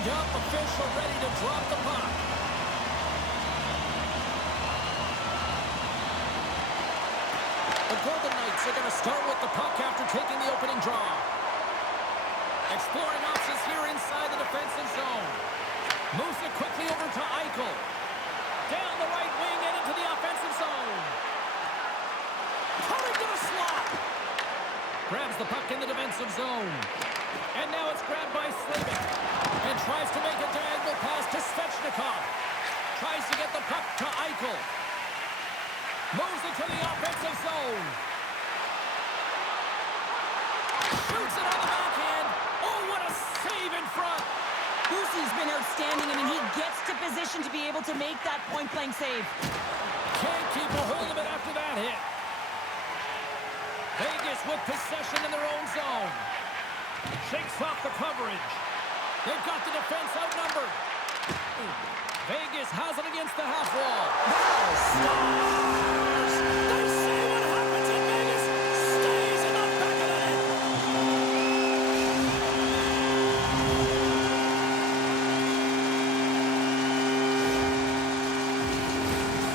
lined up, official ready to drop the puck. The Golden Knights are going to start with the puck after taking the opening draw. Exploring options here inside the defensive zone. Moves it quickly over to Eichel. Down the right wing and into the offensive zone. Coming to the slot. Grabs the puck in the defensive zone. And now it's grabbed by Slavin. And tries to make a diagonal pass to Svechnikov. Tries to get the puck to Eichel. Moves it to the offensive zone. Shoots it on the backhand. Oh, what a save in front. Boosie's been outstanding. I mean, he gets to position to be able to make that point-blank save. Can't keep a hold of it after that hit. Vegas with possession in their own zone. Shakes off the coverage. They've got the defense outnumbered. Vegas has it against the half wall. Stars! They see what happens in Vegas. Stays in the back of the net.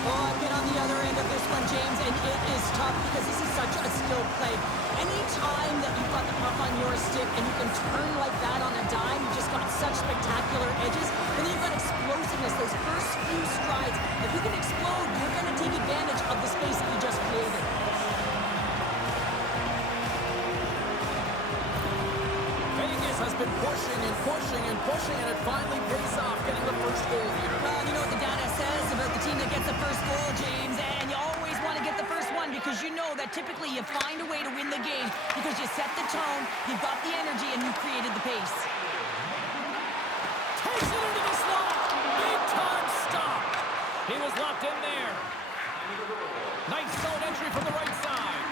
Oh, I've been on the other end of this one, James, and it is tough because this is such a skilled play. Anytime that you've got the puck on your stick and you can turn like that on a dime, you've just got such spectacular edges. And then you've got explosiveness, those first few strides. If you can explode, you're going to take advantage of the space that you just created. Vegas has been pushing and pushing and pushing, and it finally pays off, getting the first goal here. Well, you know what the data says about the team that gets the first goal, James, and you always want to get the first one because you know that typically you find a way to win the game because you set the tone, you've got the energy, and you've created the pace. Takes it into the slot. Big time stop. He was locked in there. Nice zone entry from the right side.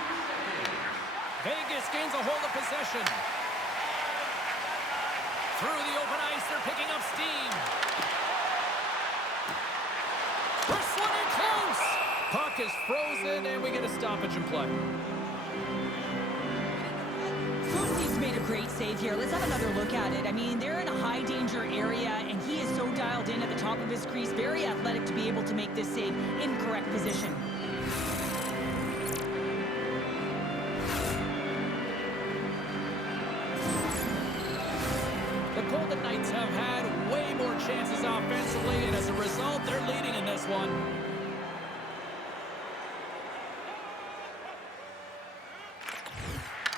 Vegas gains a hold of possession. Through the open ice, they're picking up steam. Wrestling in close. Puck is frozen, and we get a stoppage in play. Boosie's made a great save here. Let's have another look at it. I mean, they're in a high-danger area, and he is so dialed in at the top of his crease. Very athletic to be able to make this save in correct position. The Golden Knights have had way more chances offensively, and as a result, they're leading in this one.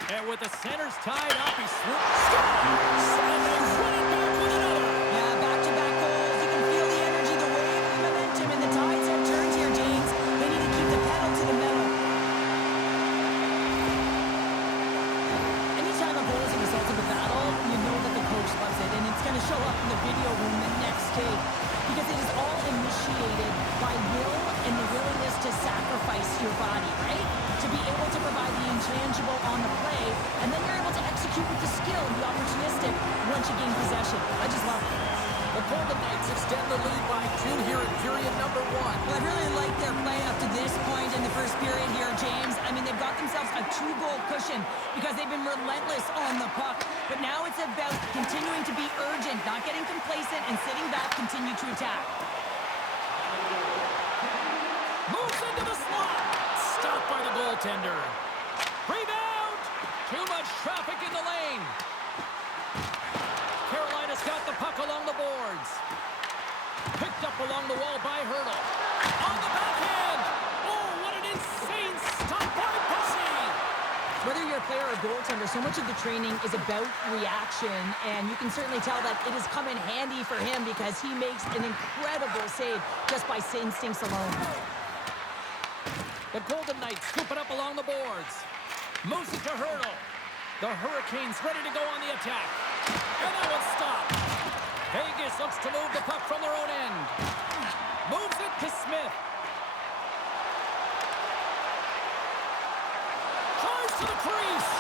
And with the centers tied up, he swoops. And they run it back with another. Yeah, back-to-back goals. You can feel the energy, the wave, the momentum, and the tides have turned here, James. They need to keep the pedal to the metal. Anytime a goal is a result of a battle, you know that the coach loves it, and it's going to show up in the video room the next day because it is all initiated by will and the willingness to sacrifice your body, right? To be able to provide the intangible on the play, and then you're able to execute with the skill and be opportunistic once you gain possession. I just love it. The Golden Knights extend the lead by 2 here in period number 1. Well, I really like their play up to this point in the first period here, James. I mean, they've got themselves a 2-goal cushion because they've been relentless on the puck. But now it's about continuing to be urgent, not getting complacent, and sitting back, continue to attack. Moves into the slot. Stopped by the goaltender. Rebound! Too much traffic in the lane. Carolina's got the puck along the boards. Picked up along the wall by Hurdle. On the backhand! Oh, what an insane stop by Bussy! Whether you're a player or goaltender, so much of the training is about reaction, and you can certainly tell that it has come in handy for him because he makes an incredible save just by instincts alone. The Golden Knights scoop it up along the boards. Moves it to Hurdle. The Hurricanes ready to go on the attack. And that one's stopped. Vegas looks to move the puck from their own end. Moves it to Smith. Tries to the crease.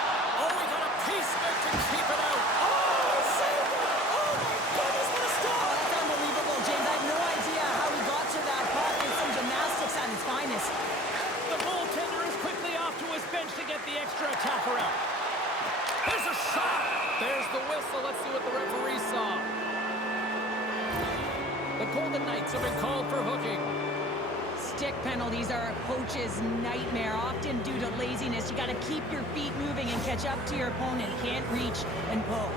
Oh, he got a piece of it to keep it out. Oh, he saved it. Oh, my goodness, what a stop. Oh, that's unbelievable, James. I have no idea how he got to that puck. It's some gymnastics at its finest. The goaltender is quickly off to his bench to get the extra attacker out. There's a shot. There's the whistle. Let's see what the referee saw. Golden Knights have been called for hooking. Stick penalties are a coach's nightmare, often due to laziness. You got to keep your feet moving and catch up to your opponent. Can't reach and poke.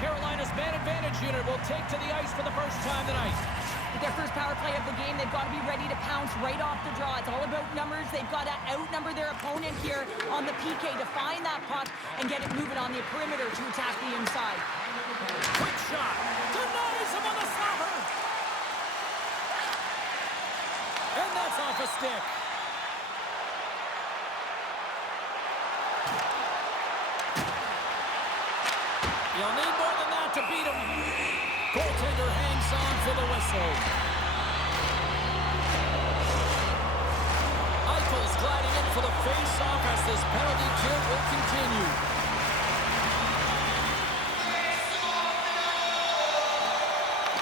Carolina's man advantage unit will take to the ice for the first time tonight. With their first power play of the game, they've got to be ready to pounce right off the draw. It's all about numbers. They've got to outnumber their opponent here on the PK to find that puck and get it moving on the perimeter to attack the inside. Quick shot. Denies him on the slapper. And that's off a stick. You'll need more than that to beat him. Goaltender hangs on for the whistle. Eichel's gliding in for the face-off as this penalty kill will continue.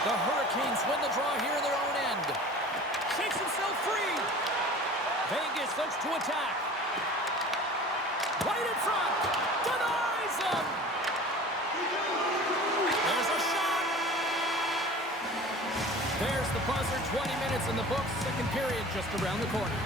The Hurricanes win the draw here in their own end. Shakes himself free. Vegas looks to attack. Right in front. Denies him. There's a shot. There's the buzzer. 20 minutes in the books. Second period just around the corner.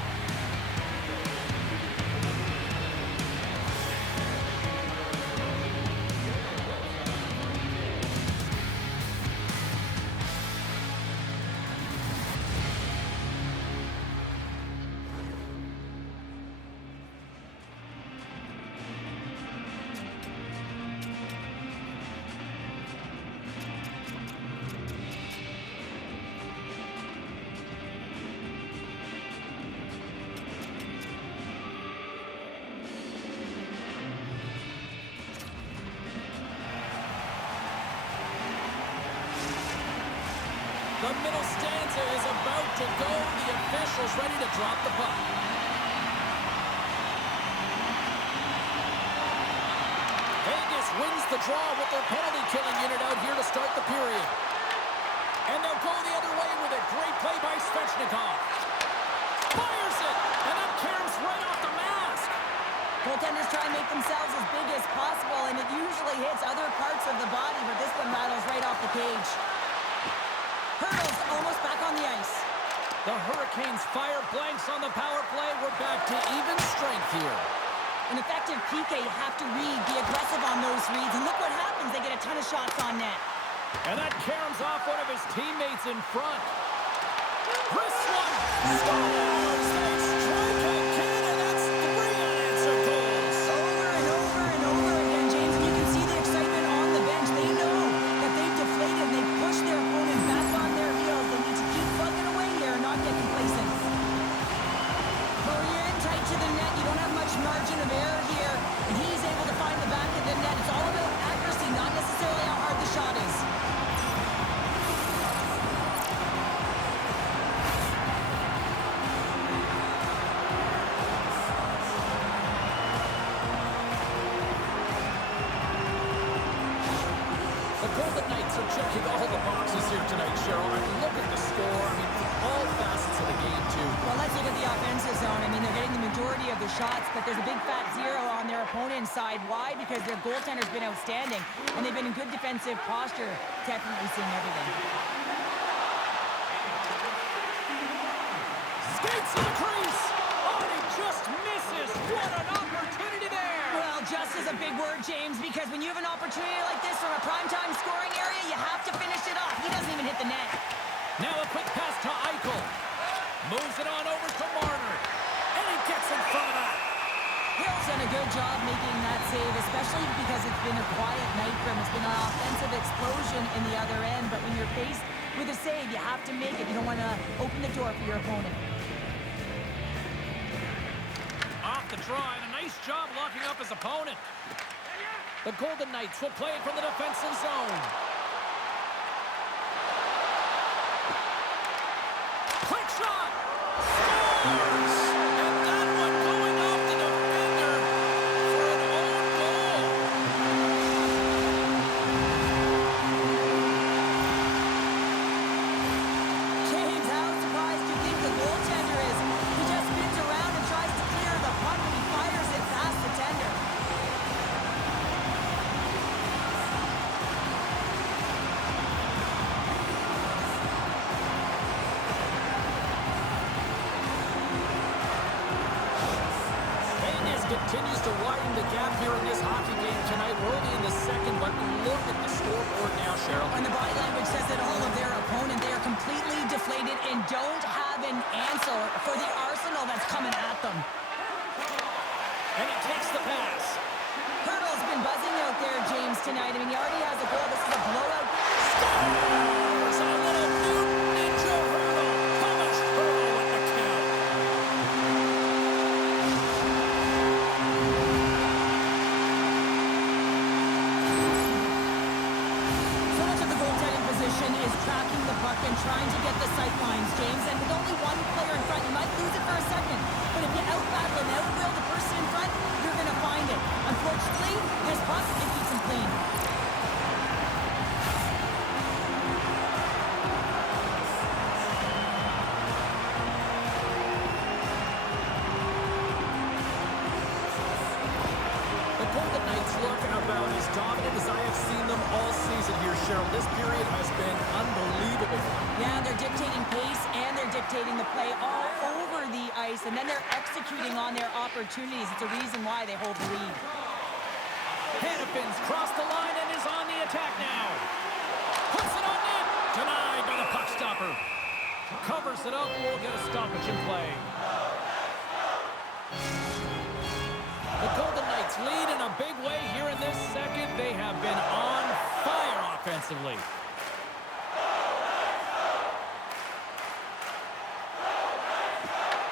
The middle stanza is about to go. The officials ready to drop the puck. Vegas wins the draw with their penalty-killing unit out here to start the period. And they'll go the other way with a great play by Svechnikov. Fires it, and that caroms right off the mask. Goaltenders try and make themselves as big as possible, and it usually hits other parts of the body, but this one rattles right off the cage. Hurdles almost back on the ice. The Hurricanes fire blanks on the power play. We're back to even strength here. An effective PK, you have to read, be aggressive on those reads, and look what happens. They get a ton of shots on net. And that caroms off one of his teammates in front. Wrist one. Scores! They strike again, and that's 3 unanswered goals. Over and over and over again, James, and you can see the excitement on the bench. They know that they've deflated, and they've pushed their opponent back on their heels. They need to keep plugging away here and not get complacent. But when you're in tight to the net, you don't have much margin of error here, and he's able to find the back of the net. It's all about accuracy, not necessarily how hard the shot is. The Golden Knights are checking all the boxes here tonight, Cheryl. I mean, look at the score. I mean, all facets of the game, too. Well, let's look at the offensive zone. I mean, they're getting the majority of the shots, but there's a big fat zero on their opponent's side. Why? Because their goaltender's been outstanding, and they've been in good defensive posture, definitely seeing everything. Skates to the crease. Oh, and he just misses. What an opportunity there. Well, just is a big word, James, because when you have an opportunity like this from a primetime scoring area, you have to finish it off. He doesn't even hit the net. Now a quick pass to Eichel. Moves it on over to Marner. And he gets in front of that. Hill's done a good job making that save, especially because it's been a quiet night for him. It's been an offensive explosion in the other end, but when you're faced with a save, you have to make it. You don't want to open the door for your opponent. Off the draw, and a nice job locking up his opponent. The Golden Knights will play it from the defensive zone. Quick shot! Scores! And that one going off the defender for an own goal. James, how surprised do you think the goaltender is? He just spins around and tries to clear the puck, and he fires it past the tender. to widen the gap here in this hockey game tonight. We're only in the second, but look at the scoreboard now, Cheryl. And the body language says it all of their opponent. They are completely deflated and don't have an answer for the arsenal that's coming at them. And he takes the pass. Hurdle's been buzzing out there, James, tonight. I mean, he already has a goal. This is a blowout. Scores! A little new ninja hurdle. Thomas Hurdle with the count. So much of the goaltending position is tracking the puck and trying to get the sight lines, James. And with only one player in front, you might lose it for a second. But if you out-battle and out-will the person in front, you're going to find it. Unfortunately, this puck, it keeps him clean. The Golden Knights look about as dominant as I have seen them all season here, Cheryl. This period has been unbelievable. Yeah, they're dictating pace and they're dictating the play all over the ice, and then they're executing on their opportunities. It's a reason why they hold the lead. Hannafins crossed the line and is on the attack now. Puts it on net. Denied by the puck stopper. Covers it up. We'll get a stoppage in play. The Golden Knights lead in a big way here in this second. They have been on fire offensively.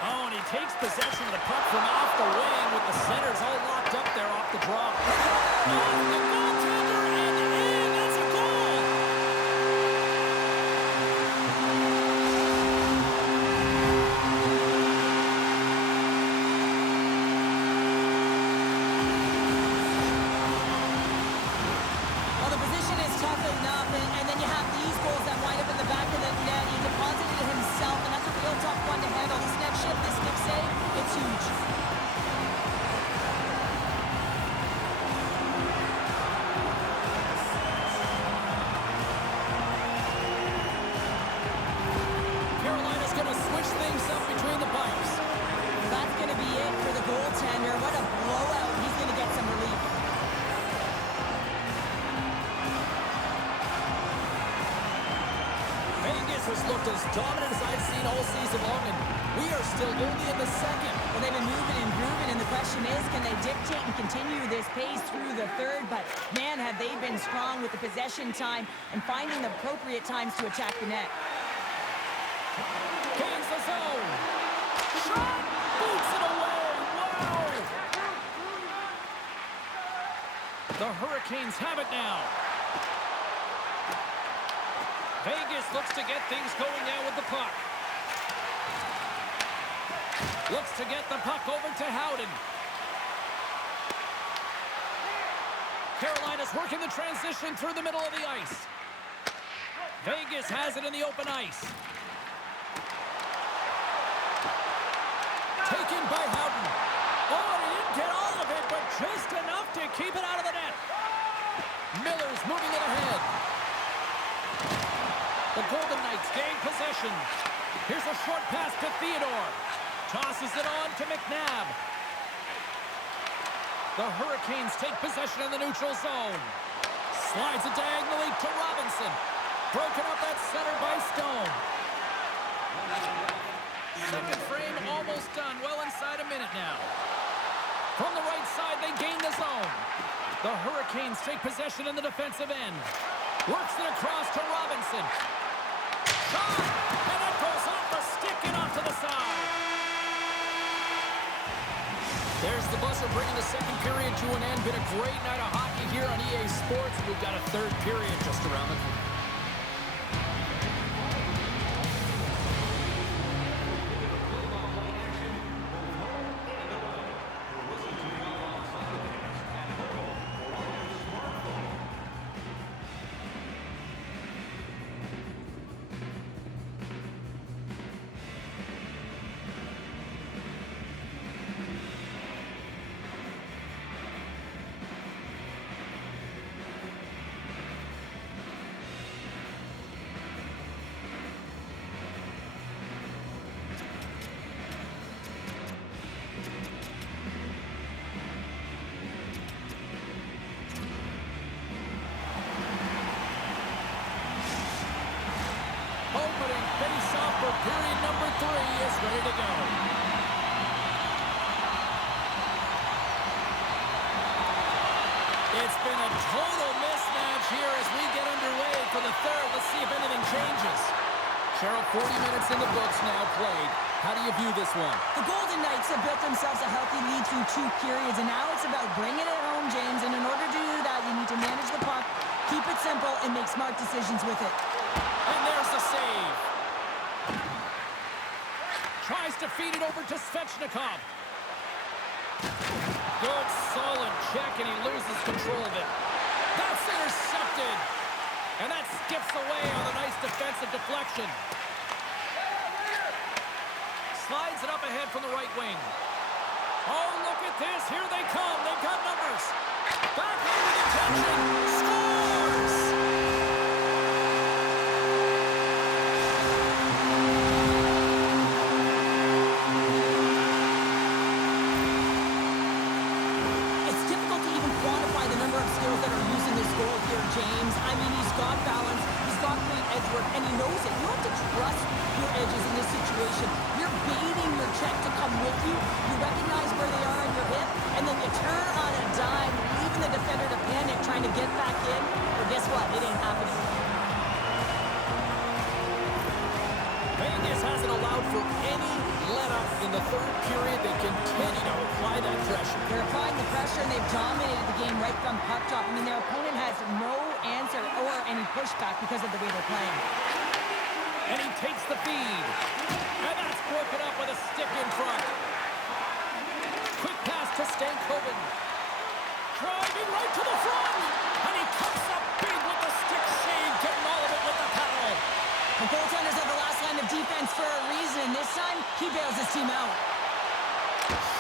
Oh, and he takes possession of the puck from off the wing with the centers all locked up there off the draw. Off the goaltender and in. That's a goal. Well, the position is tough enough, and then you have these goals that wind up in the back of the net. He deposited it himself, and that's a real tough one to handle. This next shift, this next save, it's huge. Carolina's going to switch things up between the pipes. That's going to be it for the goaltender. What a blowout. He's going to get some relief. Vegas has looked as dominant as I've seen all season long, and we are still only in the second. Well, they've been moving and grooving, and the question is, can they dictate and continue this pace through the third? But, man, have they been strong with the possession time and finding the appropriate times to attack the net. Gains the zone. Shot! Boots it away. Wow! The Hurricanes have it now. Vegas looks to get things going now with the puck. Looks to get the puck over to Howden. Carolina's working the transition through the middle of the ice. Vegas has it in the open ice. Taken by Howden. Oh, he didn't get all of it, but just enough to keep it out of the net. Miller's moving it ahead. The Golden Knights gain possession. Here's a short pass to Theodore. Tosses it on to McNabb. The Hurricanes take possession in the neutral zone. Slides it diagonally to Robinson. Broken up at center by Stone. Second frame almost done. Well inside a minute now. From the right side, they gain the zone. The Hurricanes take possession in the defensive end. Works it across to Robinson. Shot! And it goes off the stick and off to the side. There's the buzzer bringing the second period to an end. Been a great night of hockey here on EA Sports. We've got a third period just around the corner. face-off for period number 3 is ready to go. It's been a total mismatch here as we get underway for the third. Let's see if anything changes. Cheryl, 40 minutes in the books now played. How do you view this one? The Golden Knights have built themselves a healthy lead through 2 periods, and now it's about bringing it home, James. And in order to do that, you need to manage the puck, keep it simple, and make smart decisions with it. And there's the save. Tries to feed it over to Svechnikov. Good, solid check, and he loses control of it. That's intercepted. And that skips away on a nice defensive deflection. Slides it up ahead from the right wing. Oh, look at this. Here they come. They've got numbers. Back into detention. Scores! It's difficult to even quantify the number of skills that are used in this goal here, James. I mean, he's got balance, he's got great edge work, and he knows it. You have to trust your edges in this situation. You're baiting your check to come with you. You recognize where they are on your hip, and then you turn on a dime, leaving the defender to panic, trying to get back in. Well, guess what? It ain't happening. Vegas hasn't allowed for any let-up in the third period. They continue to apply that pressure. They're applying the pressure, and they've dominated the game right from puck drop. I mean, their opponent has no answer or any pushback because of the way they're playing. And he takes the feed. And that's broken up with a stick in front. Quick pass to Stankoven. Driving right to the front. And he comes up big with the stick save, getting all of it with the paddle. The goaltenders are the last line of defense for a reason. This time, he bails his team out.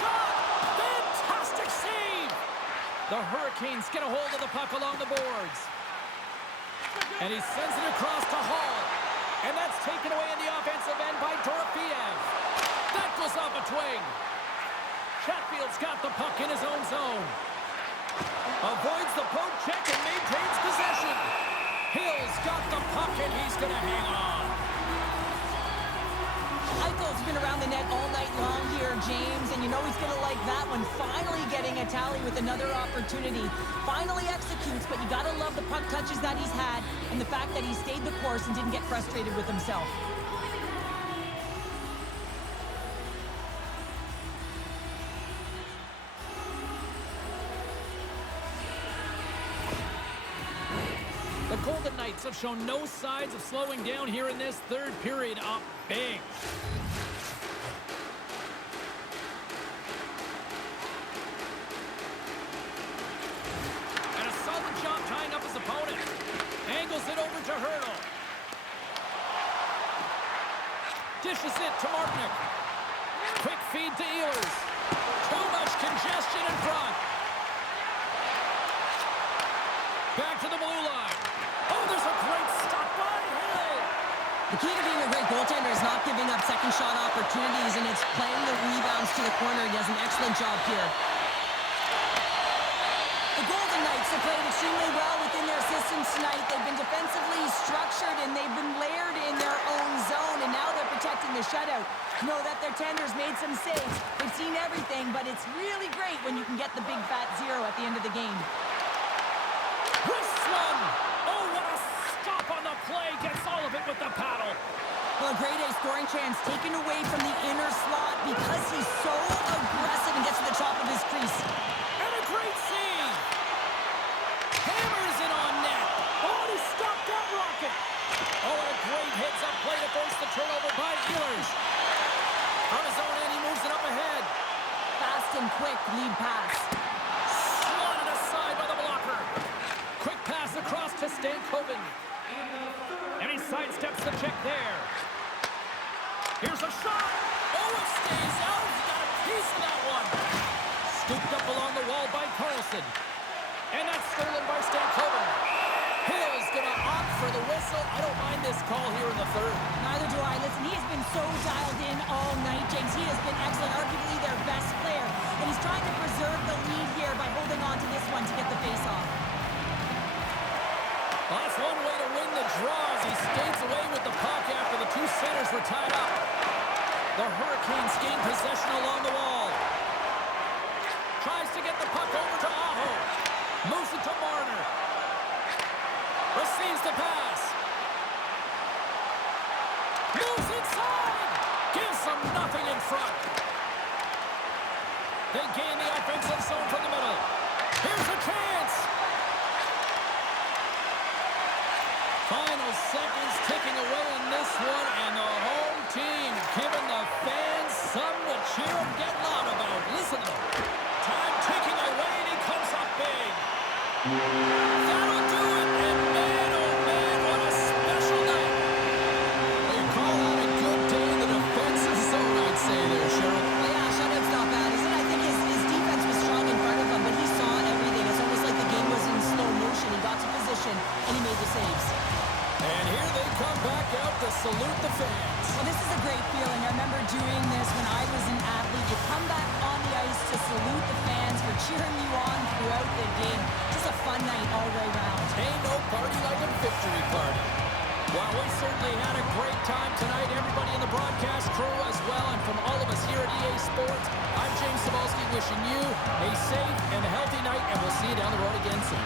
Shot! Fantastic save! The Hurricanes get a hold of the puck along the boards. And he sends it across to Hall. And that's taken away in the offensive end by Dorofeev. That goes off a twig. Chatfield's got the puck in his own zone. Avoids the poke check and maintains possession. Hill's got the puck and he's going to hang on. Eichel's been around the net all night long here, James, and you know he's going to like that one. Finally getting a tally with another opportunity. Finally executes, but you got to love the puck touches that he's had and the fact that he stayed the course and didn't get frustrated with himself. The Golden Knights have shown no signs of slowing down here in this third period. Up big. And a solid job tying up his opponent. Angles it over to Hurdle. Dishes it to Martinick. Quick feed to Ehlers. Too much congestion in front. Back to the blue line. Oh, there's a great stop by Hill. The key to being a great goaltender is not giving up second shot opportunities, and it's playing the rebounds to the corner. He does an excellent job here. The Golden Knights have played extremely well within their systems tonight. They've been defensively structured, and they've been layered in their own zone, and now they're protecting the shutout. Know that their tenders made some saves. They've seen everything, but it's really great when you can get the big fat zero at the end of the game. Wrist one. Oh, what a stop on the play. Gets all of it with the paddle. Well, a grade A scoring chance taken away from the inner slot because he's so aggressive and gets to the top of his crease. And a great save. Hammers it on net. Oh, and he stopped that rocket. Oh, and a great heads-up play to force the turnover by Ehlers. On his own end, he moves it up ahead. Fast and quick lead pass. Slotted aside by the blocker. Quick pass across to Stankoven. And he sidesteps the check there. Here's a shot. Oh, it stays out. He got a piece of that one. Scooped up along the wall by Carlson. And that's stolen by Stankoven. Hill's going to opt for the whistle. I don't mind this call here in the third. Neither do I. Listen, he has been so dialed in all night, James. He has been excellent, arguably their best player. And he's trying to preserve the lead here by holding on to this one to get the face-off. Well, that's one way to win the draw as he skates away with the puck after the two centers were tied up. The Hurricanes gain possession along the wall. Tries to get the puck over to Aho. Moves it to Marner. Receives the pass. Moves inside. Gives them nothing in front. They gain the offensive zone from the middle. Here's a chance. Final seconds ticking away in this one, and the home team giving the fans something to cheer and get loud about. Listen to them. Time ticking away, and he comes up big. That'll do it, and man, oh man, what a special night. Well, you call that a good day in the defensive zone, I'd say there, Cheryl. Well, yeah, shutouts not bad, isn't it? I think his defense was strong in front of him, but he saw everything. It's almost like the game was in slow motion. He got to position, and he made the saves. And here they come back out to salute the fans. Well, this is a great feeling. I remember doing this when I was an athlete. You come back on the ice to salute the fans for cheering you on throughout the game. Just a fun night all the way around. Ain't no party like a victory party. Well, we certainly had a great time tonight. Everybody in the broadcast crew as well. And from all of us here at EA Sports, I'm James Cebulski wishing you a safe and healthy night. And we'll see you down the road again soon.